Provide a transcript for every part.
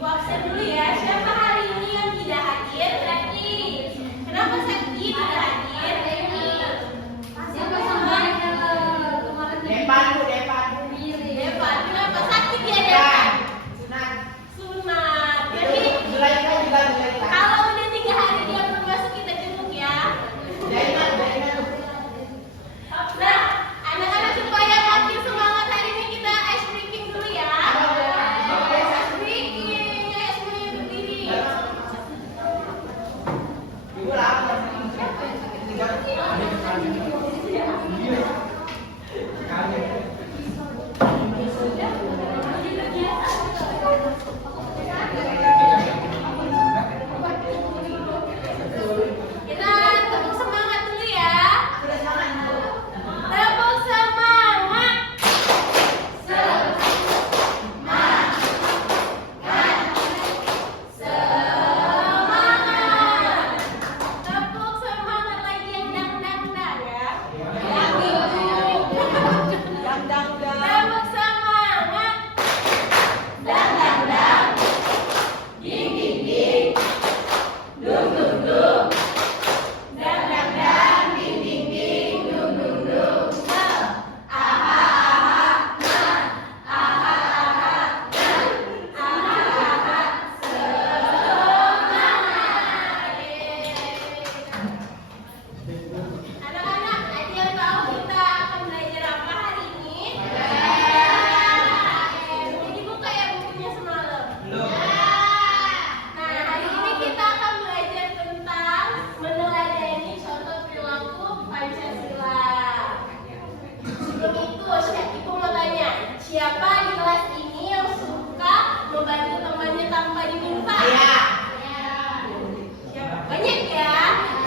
Ibu absen dulu ya. Siapa hari ini yang tidak hadir? Sakti. Kenapa Sakti tidak hadir? Siapa sama? Depan. Depan. Kenapa Sakti diadakan? Sunat. Jadi kalau udah 3 hari dia belum masuk kita jenguk ya. Nah, anak-anak supaya makin semangat hari ini kita ice breaking dulu ya. Ice breaking, ayo semuanya berdiri. Ibu lapar. Kita tepuk semangat dulu ya. Tepuk semangat. Semangat. Tepuk semangat lagi yang dang ya. Tepuk semangat. Dang. Ding ding ding. Dung dung dung. Dang ding ding ding. Dung dung dung. Anak-anak, ada yang tahu kita akan belajar apa hari ini? Udah dibuka ya bukunya semalam? Nah, hari ini kita akan belajar tentang meneladani contoh perilaku Pancasila. Sebelum itu, Ibu mau tanya, siapa di kelas ini yang suka membantu temannya tanpa diminta? Siapa? Banyak ya.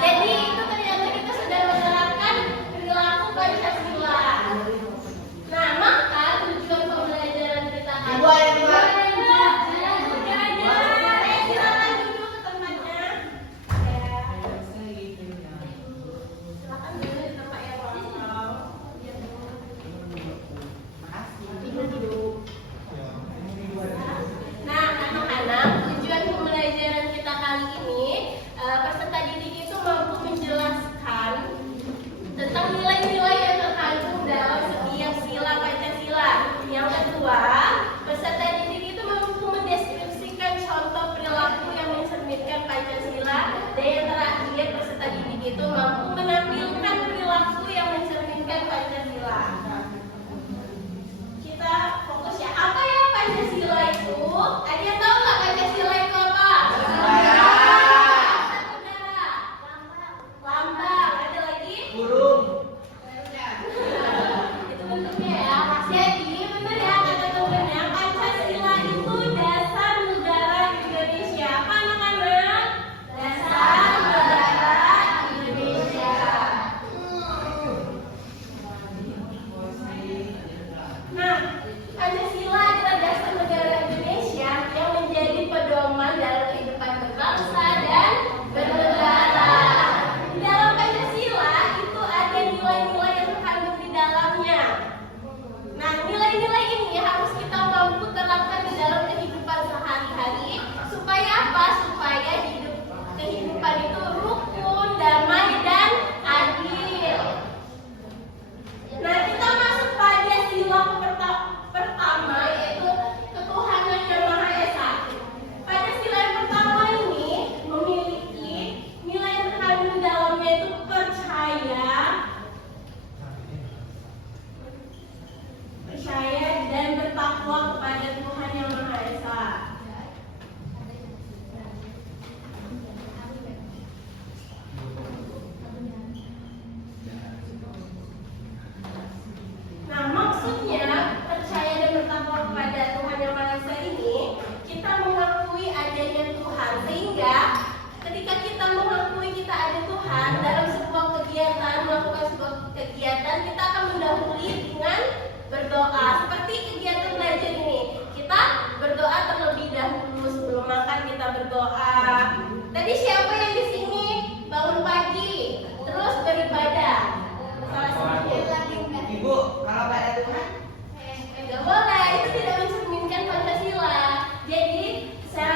Jadi itu ternyata kita sudah menerapkan perilaku Pancasila. Nah, maka tujuan pembelajaran kita kali Ibu, ayo, Ibu. Silakan duduk ke tempatnya. Silakan duduk di tempat yang kosong. Nah, anak-anak, tujuan pembelajaran kita kali ini, peserta didik itu mampu menjelaskan tentang nilai-nilai yang terkandung dalam setiap sila Pancasila. Yang kedua, peserta didik itu mampu mendeskripsikan contoh perilaku yang mencerminkan Pancasila. Dan yang terakhir, peserta didik itu mampu menampilkan perilaku yang mencerminkan Pancasila. Kita fokus ya. Apa ya Pancasila itu? Ada yang tahu nggak Pancasila itu apa? Negara. Lambang. Ada lagi? Burung. Itu bentuknya ya. Jadi benar ya kata temennya, Pancasila itu dasar negara Indonesia. Apa anak-anak? Dasar negara Indonesia. Nah, Pancasila adalah dasar negara Indonesia yang menjadi pedoman dalam kehidupan berbangsa dan bernegara. Di dalam Pancasila itu ada nilai-nilai yang terkandung di dalamnya. Nah, nilai-nilai ini harus kita mampu terapkan di dalam kehidupan sehari-hari. Supaya apa? Supaya kehidupan itu rukun, damai, dan adil. Nah, kita masuk pada sila pertama, yaitu ketuhanan yang Maha Esa. Pada sila yang pertama ini memiliki nilai yang terkandung dalamnya itu percaya dan bertakwa kepada Tuhan yang Maha Esa. Nah, maksudnya percaya dan bertakwa kepada Tuhan yang Maha Esa ini, kita mengakui adanya Tuhan, sehingga ketika kita mengakui kita ada Tuhan dalam sebuah kegiatan, melakukan sebuah kegiatan, kita akan mendahului dengan berdoa. Seperti kegiatan belajar ini, kita berdoa terlebih dahulu, sebelum makan kita berdoa. Tadi siapa yang di sini bangun pagi terus beribadah? Salah satu. Ibu, kalau nggak ada Tuhan? Enggak boleh, itu tidak mencerminkan Pancasila. Jadi, saya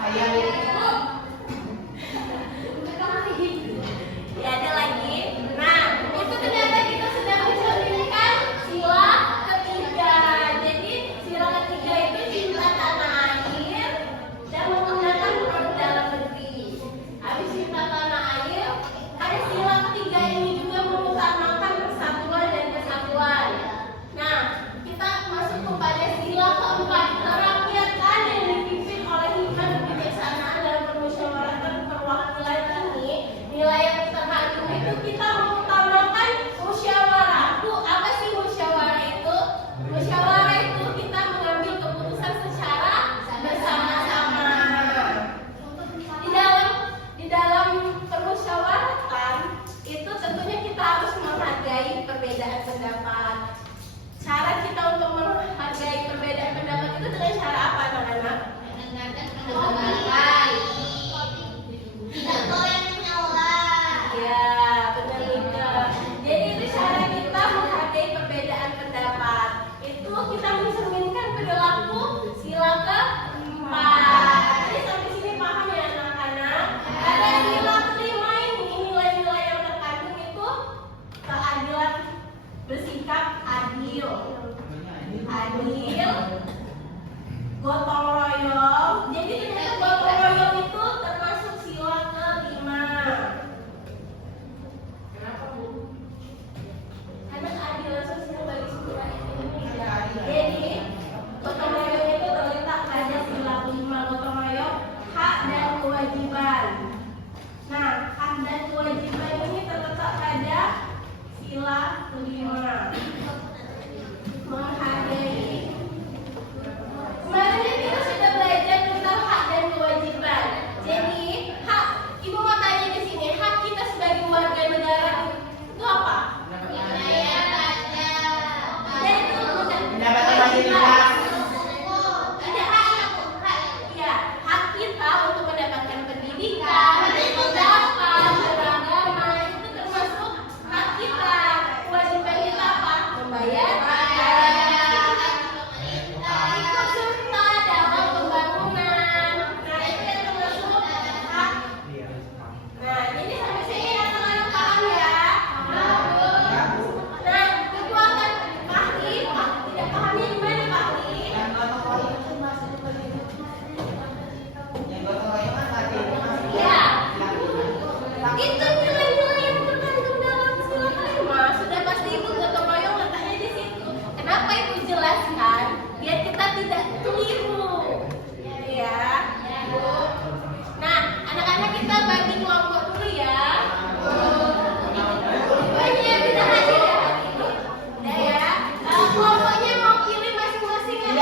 Ayah. Ya, ada lagi. Nah, itu ternyata kita sudah mencerminkan sila ketiga. Jadi sila ketiga itu cinta tanah air dan menggunakan produk dalam negeri. Habis cinta tanah air, ada sila ketiga ini juga mengutamakan persatuan dan kesatuan. Nah, kita masuk kepada sila keempat, kerakyatan yang dipimpin oleh hikmat dan kebijaksanaan dalam permusyawaratan perwakilan ini. Nilai yang terkandung itu kita mengutamakan musyawarah. Bu, apa sih musyawarah itu? Musyawarah itu kita mengambil keputusan secara bersama-sama. Di dalam permusyawaratan itu tentunya kita harus menghargai perbedaan pendapat. Cara kita untuk menghargai perbedaan pendapat itu dengan cara apa, anak-anak? Mendengarkan. Tidak boleh menolak. Ya, benar juga. Jadi itu cara kita menghargai perbedaan pendapat. Itu kita mencerminkan perilaku sila keempat. Jadi sampai sini paham ya anak-anak? Ada sila kelima ini, nilai-nilai yang terkandung itu keadilan, bersikap adil, gotong royong. Jadi ternyata gotong royong itu termasuk sila kelima. Kenapa, Bu? Karena keadilan sosial bagi seluruh rakyat Indonesia. Jadi gotong royong itu terletak pada sila kelima. Gotong royong hak dan kewajiban. Nah, hak dan kewajiban ini terletak pada sila kelima. Menghargai. Kemarin kita sudah belajar tentang hak dan kewajiban. Jadi hak, ibu mau tanya di sini, hak kita sebagai warga negara itu apa? Dan itu Mendapatkan fasilitas. ada hak, ya, hak kita untuk mendapatkan pendidikan, pendapat, beragama, itu termasuk hak kita. Kewajiban kita apa? Membayar pajak, ikut serta dalam pembangunan. Nah, itu yang termasuk hak. Nah, jadi sampai sini anak-anak paham ya? Nah, kedua kan Fahri, tidak pahamnya gimana Fahri? Yang gotong royong itu masuk ke situ. Yang gotong royong kan tadi masuk. Iya. Itu nilai-nilai yang terkandung dalam sila kelima. Sudah pasti ibu gotong royong letaknya di situ. Kenapa ibu jelaskan? Biar kita tidak keliru. Ya. Nah, anak-anak kita bagi kelompok dulu ya. Banyak bisa hadir ya hari ini. Udah ya. Kelompoknya mau pilih masing-masing ya.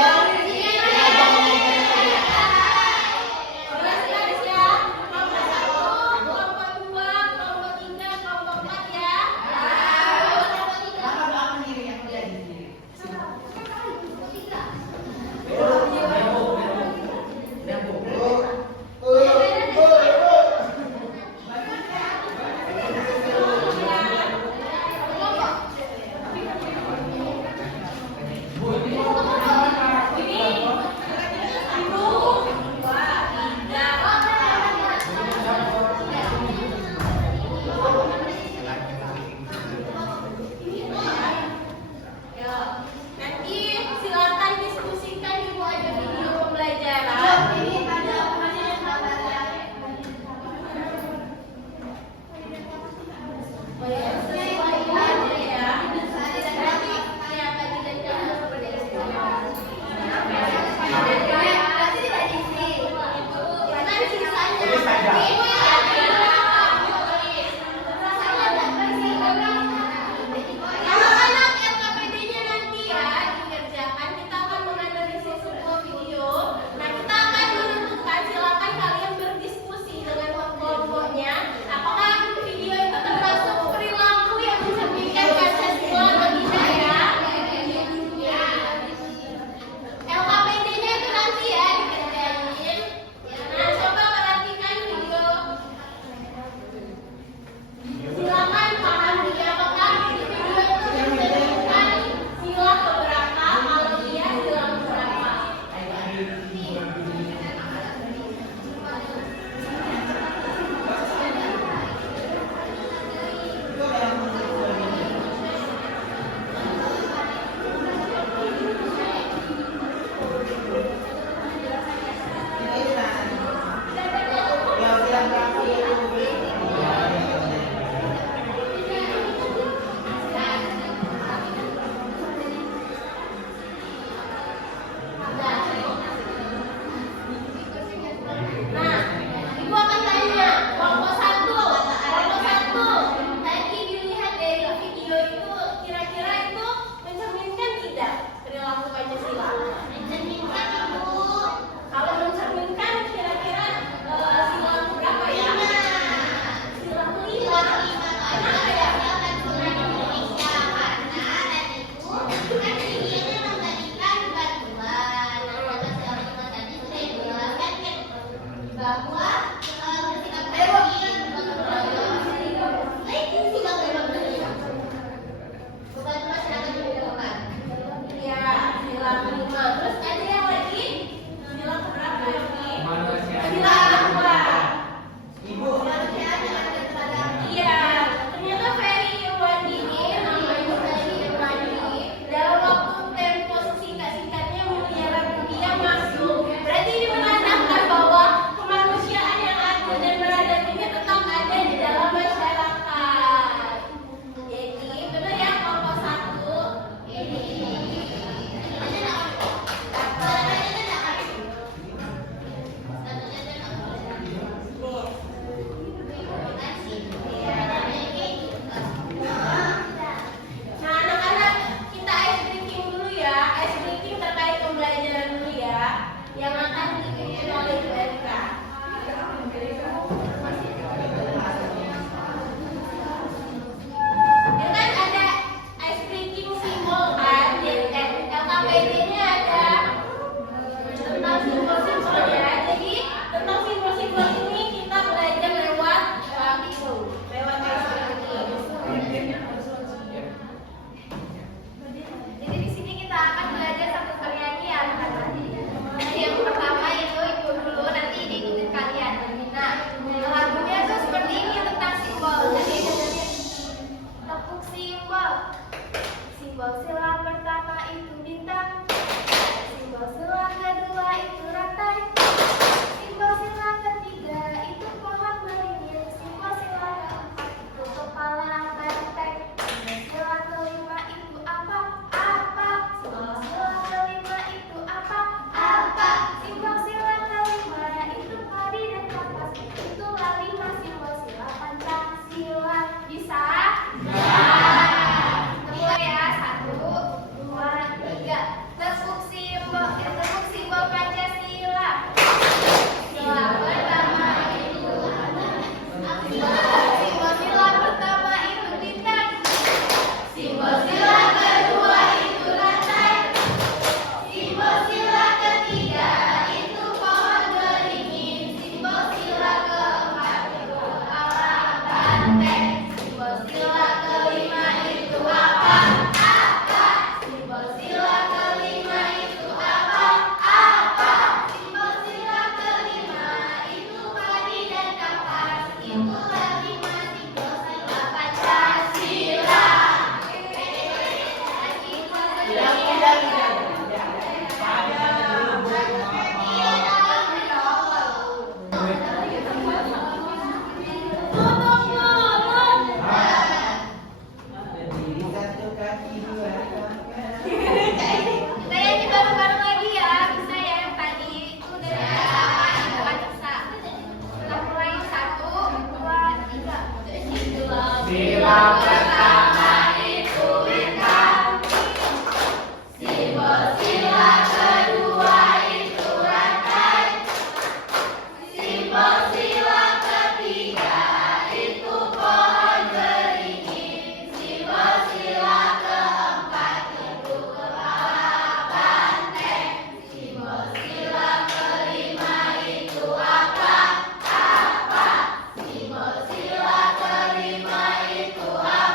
Jelas ya. Kelompok 1, kelompok 2, kelompok 3, kelompok 4 ya. Mama doakan diri yang mulia di sini. Nanti silakan diskusikan, ibu ada video pembelajaran. Anak-anak LKPD-nya nanti ya dikerjakan, kita akan menganalisis sebuah video. Nah, kita akan menentukan, silakan kalian berdiskusi dengan kelompoknya. Apakah video itu termasuk perilaku yang mencerminkan Pancasila atau tidak ya? LKPD-nya itu nanti ya dikerjain. Nah, coba perhatikan video bahwa ya, sila kelima. Terus ada yang lagi? Sila keberapa lagi? Sila kedua. Ibu. Iya, ternyata Ferry Irwandi ini namanya Ferry Irwandi dalam waktu tempo singkat-singkatnya miliaran rupiah masuk. Berarti ini menandakan bahwa kemanusiaan yang adil dan beradab ini tetap ada di dalam masyarakat. Jadi benar ya kelompok satu. Nah, anak-anak, kita ice drinking dulu ya. Ice drinking terkait pembelajaran dulu ya. Yang akan dipimpin oleh Bu Erika. Ya kan ada ice drinking simbol kan. LKPD-nya ada tentang simbol-simbol ya. Jadi tentang simbol-simbol ini kita belajar lewat ice drinking. Jadi di sini kita akan belajar satu penyanyian kan. Yang pertama itu ikut dulu, nanti diikutin kalian. Nah, lagunya tuh seperti ini tentang simbol. Jadi tepuk simbol. Simbol sila pertama itu bintang. Simbol sila kedua itu rantai. Simbol sila ketiga itu pohon beringin. Simbol sila keempat itu kepala banteng. Simbol sila kelima itu apa? Apa? Simbol sila kelima itu apa? Apa? Simbol sila kelima itu padi dan kapas. Itulah 5 simbol sila Pancasila. Bisa? Bisa ya. 1, 2, 3. Tepuk simbol Pancasila. Sila pertama itu simbol sila pertama itu bintang. Simbol sila kedua itu rantai. Simbol sila ketiga itu pohon beringin. Simbol sila keempat itu kepala banteng. Simbol sila kelima itu apa? Apa? Simbol sila kelima itu apa? Apa? Simbol sila kelima itu padi dan kapas. Itulah 5 simbol sila Pancasila. Tutup mulut. Berdiri 1 kaki 2 kaki. Saya ini baru-baru lagi ya, bisa ya yang tadi itu dari apa itu bisa. Kita mulai 1, 2, 3. Sila pertama itu bintang. Simbol sila kedua itu rantai. Simbol sila ketiga itu pohon beringin. Simbol sila keempat itu kepala banteng. Simbol sila kelima itu apa? Apa? Simbol sila kelima itu apa?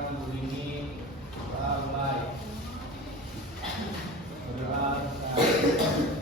silakan Ibu Rini mulai berdoa.